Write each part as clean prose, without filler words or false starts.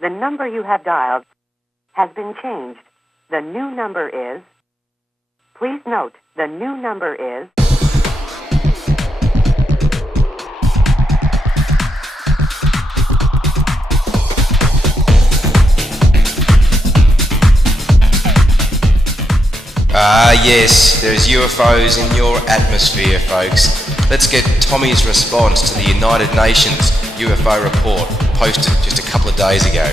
The number you have dialed has been changed. The new number is... Please note, the new number is... Yes, there's UFOs in your atmosphere, folks. Let's get Tommy's response to the United Nations UFO report posted just a couple of days ago.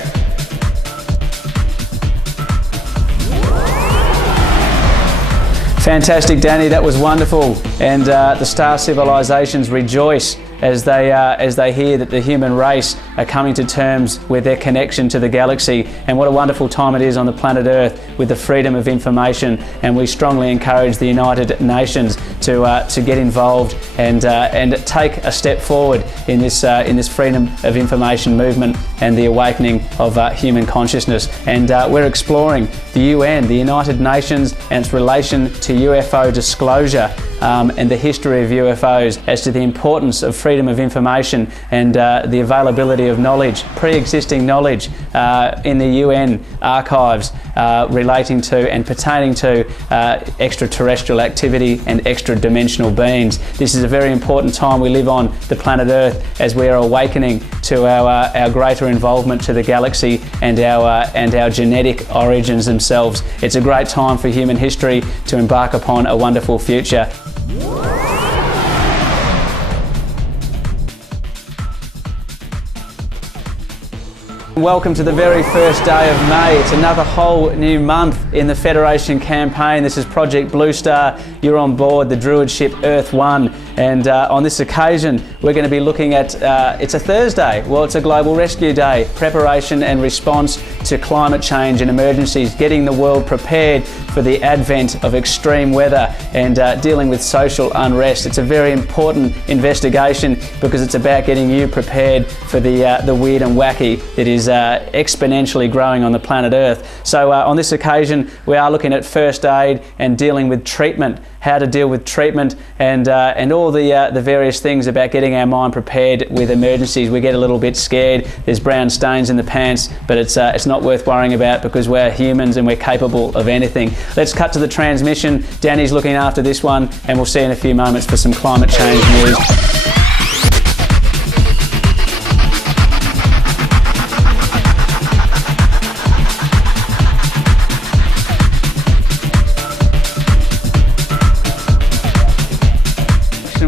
Fantastic, Danny, that was wonderful. And the star civilizations rejoice as they hear that the human race are coming to terms with their connection to the galaxy, and what a wonderful time it is on the planet Earth with the freedom of information. And we strongly encourage the United Nations to get involved and take a step forward in this freedom of information movement and the awakening of human consciousness. And we're exploring the UN, the United Nations, and its relation to UFO disclosure and the history of UFOs, as to the importance of freedom of information and the availability of knowledge, pre-existing knowledge in the UN archives relating to and pertaining to extraterrestrial activity and extra-dimensional beings. This is a very important time we live on the planet Earth as we are awakening to our greater involvement to the galaxy and our genetic origins themselves. It's a great time for human history to embark upon a wonderful future. Welcome to the very first day of May. It's another whole new month in the Federation campaign. This is Project Blue Star. You're on board the Druid ship Earth One, and on this occasion we're going to be looking at, it's a Thursday, well it's a Global Rescue Day, preparation and response to climate change and emergencies, getting the world prepared for the advent of extreme weather and dealing with social unrest. It's a very important investigation because it's about getting you prepared for the weird and wacky that is exponentially growing on the planet Earth. So on this occasion we are looking at first aid and dealing with treatment, how to deal with treatment and all the various things about getting our mind prepared with emergencies. We get a little bit scared, there's brown stains in the pants, but it's not worth worrying about because we're humans and we're capable of anything. Let's cut to the transmission. Danny's looking after this one and we'll see you in a few moments for some climate change news.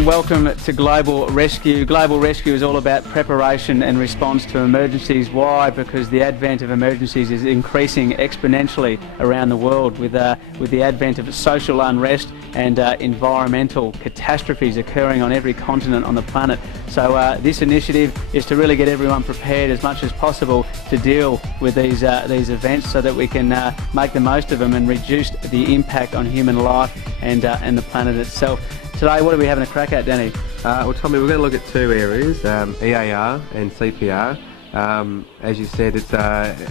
Welcome to Global Rescue. Global Rescue is all about preparation and response to emergencies. Why? Because the advent of emergencies is increasing exponentially around the world with the advent of social unrest and environmental catastrophes occurring on every continent on the planet. So this initiative is to really get everyone prepared as much as possible to deal with these events so that we can make the most of them and reduce the impact on human life and the planet itself. Today, what are we having a crack at, Danny? Well, Tommy, we're going to look at two areas, EAR and CPR. As you said, it's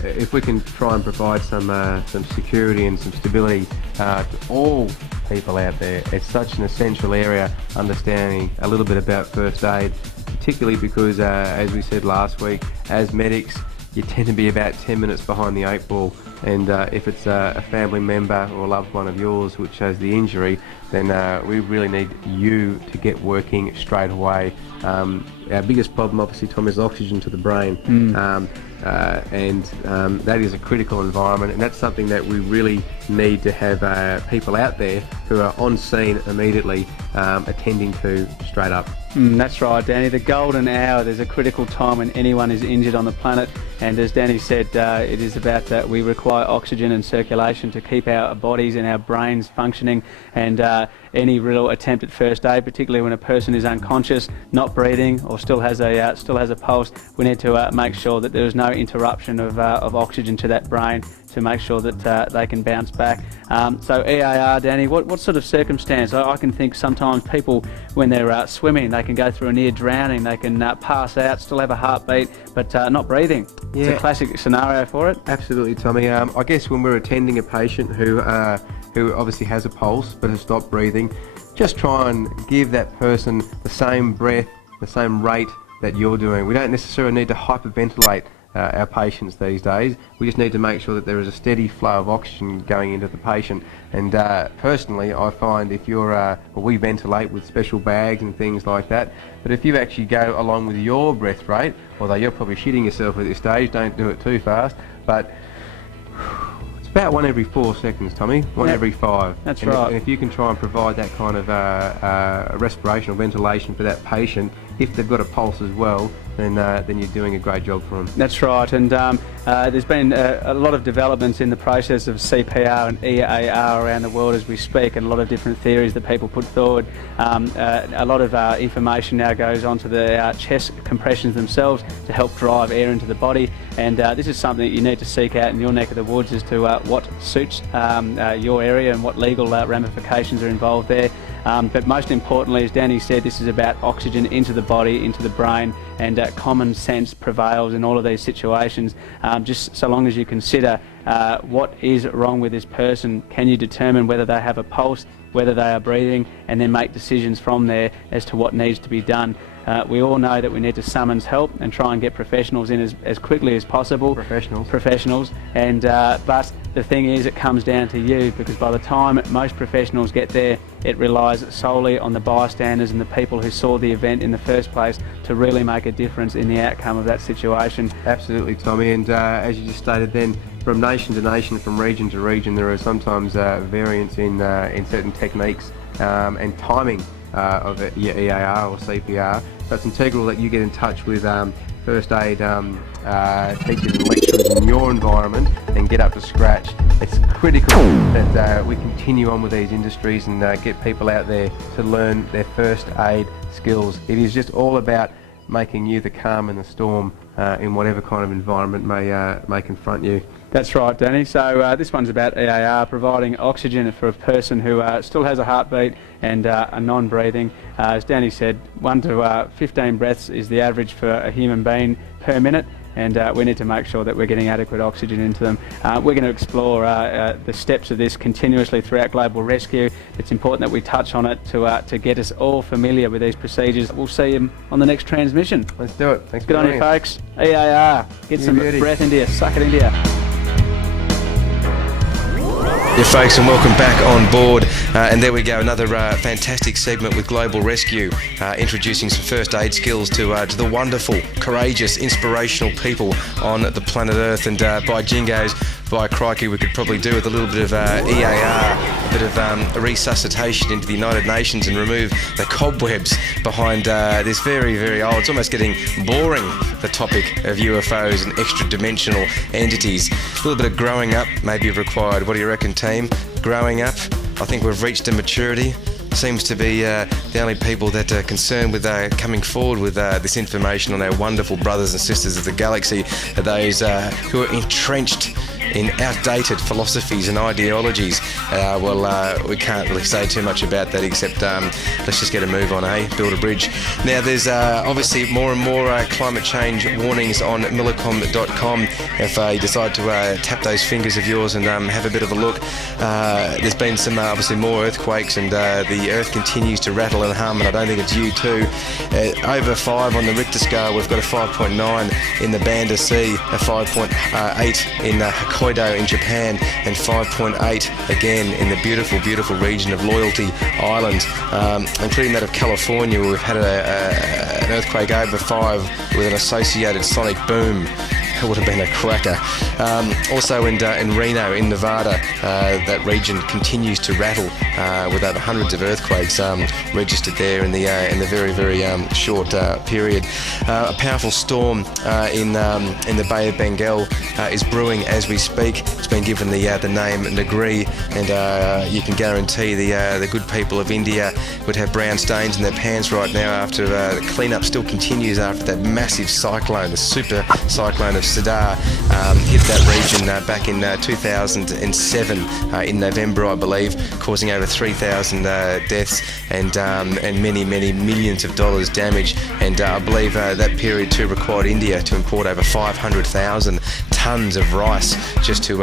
if we can try and provide some security and some stability to all people out there, it's such an essential area, understanding a little bit about first aid, particularly because, as we said last week, as medics, you tend to be about 10 minutes behind the 8 ball, and if it's a family member or a loved one of yours which has the injury, then we really need you to get working straight away. Our biggest problem, obviously, Tom, is oxygen to the brain, and that is a critical environment, and that's something that we really need to have people out there who are on scene immediately attending to straight up. That's right, Danny. The golden hour, there's a critical time when anyone is injured on the planet, and as Danny said, it is about we require oxygen and circulation to keep our bodies and our brains functioning, and any real attempt at first aid, particularly when a person is unconscious, not breathing, or still has a pulse, we need to make sure that there is no interruption of oxygen to that brain to make sure that they can bounce back. So EAR, Danny, what sort of circumstance? I can think sometimes people, when they're swimming, they can go through a near drowning, they can pass out, still have a heartbeat, but not breathing. Yeah. It's a classic scenario for it. Absolutely, Tommy. I guess when we're attending a patient who obviously has a pulse but has stopped breathing, just try and give that person the same breath, the same rate that you're doing. We don't necessarily need to hyperventilate our patients these days. We just need to make sure that there is a steady flow of oxygen going into the patient. And personally, I find if you're, well, we ventilate with special bags and things like that, but if you actually go along with your breath rate, although you're probably shitting yourself at this stage, don't do it too fast, but it's about 1 every 4 seconds, Tommy, one every 5. That's and right. If you can try and provide that kind of respiration or ventilation for that patient, if they've got a pulse as well, then you're doing a great job for them. That's right, and there's been a lot of developments in the process of CPR and EAR around the world as we speak, and a lot of different theories that people put forward. A lot of information now goes onto the chest compressions themselves to help drive air into the body, and this is something that you need to seek out in your neck of the woods as to what suits your area and what legal ramifications are involved there. But most importantly, as Danny said, this is about oxygen into the body, into the brain, and common sense prevails in all of these situations. Just so long as you consider what is wrong with this person, can you determine whether they have a pulse, whether they are breathing, and then make decisions from there as to what needs to be done. We all know that we need to summons help and try and get professionals in as quickly as possible. Professionals. And but the thing is, it comes down to you, because by the time most professionals get there, it relies solely on the bystanders and the people who saw the event in the first place to really make a difference in the outcome of that situation. Absolutely, Tommy, and as you just stated then, from nation to nation, from region to region, there are sometimes variants in certain techniques and timing of EAR or CPR. So it's integral that you get in touch with first aid teachers and lecturers in your environment and get up to scratch. It's critical that we continue on with these industries and get people out there to learn their first aid skills. It is just all about making you the calm in the storm in whatever kind of environment may confront you. That's right, Danny. So this one's about EAR, providing oxygen for a person who still has a heartbeat and are non-breathing. As Danny said, 1 to 15 breaths is the average for a human being per minute, and we need to make sure that we're getting adequate oxygen into them. We're going to explore the steps of this continuously throughout Global Rescue. It's important that we touch on it to get us all familiar with these procedures. We'll see you on the next transmission. Let's do it. Thanks. Good on you, folks. EAR. Get some breath into you. Suck it into you. Yeah, folks, and welcome back on board. And there we go, another fantastic segment with Global Rescue, introducing some first aid skills to the wonderful, courageous, inspirational people on the planet Earth. And by jingoes, by crikey, we could probably do with a little bit of EAR, a bit of resuscitation into the United Nations and remove the cobwebs behind this very, very old, it's almost getting boring, the topic of UFOs and extra-dimensional entities. A little bit of growing up may be required. What do you reckon, team? Growing up? I think we've reached a maturity. Seems to be the only people that are concerned with coming forward with this information on our wonderful brothers and sisters of the galaxy are those who are entrenched in outdated philosophies and ideologies. We can't really say too much about that except let's just get a move on, build a bridge. Now there's obviously more and more climate change warnings on millicom.com. If you decide to tap those fingers of yours and have a bit of a look, there's been some obviously more earthquakes, and the earth continues to rattle and hum, and I don't think it's you too. Over 5 on the Richter scale, we've got a 5.9 in the Banda Sea, a 5.8 in Hokkaido in Japan, and 5.8 again in the beautiful, beautiful region of Loyalty Island, including that of California, where we've had an earthquake over 5 with an associated sonic boom. It would have been a cracker. Also in Reno, in Nevada, that region continues to rattle with over hundreds of earthquakes registered there in the very, very short period. A powerful storm in the Bay of Bengal is brewing as we speak. It's been given the name Nagri, and you can guarantee the good people of India would have brown stains in their pants right now after the cleanup still continues after that massive cyclone, the super cyclone of Sadar, hit that region back in 2007 in November, I believe, causing over 3,000 deaths and many, many millions of dollars damage. And I believe that period too required India to import over 500,000 tons of rice just to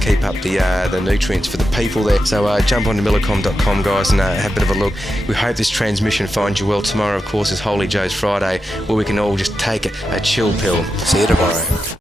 keep up the nutrients for the people there. So jump on to millicom.com, guys, and have a bit of a look. We hope this transmission finds you well. Tomorrow, of course, is Holy Joe's Friday, where we can all just take a chill pill. See you tomorrow. program.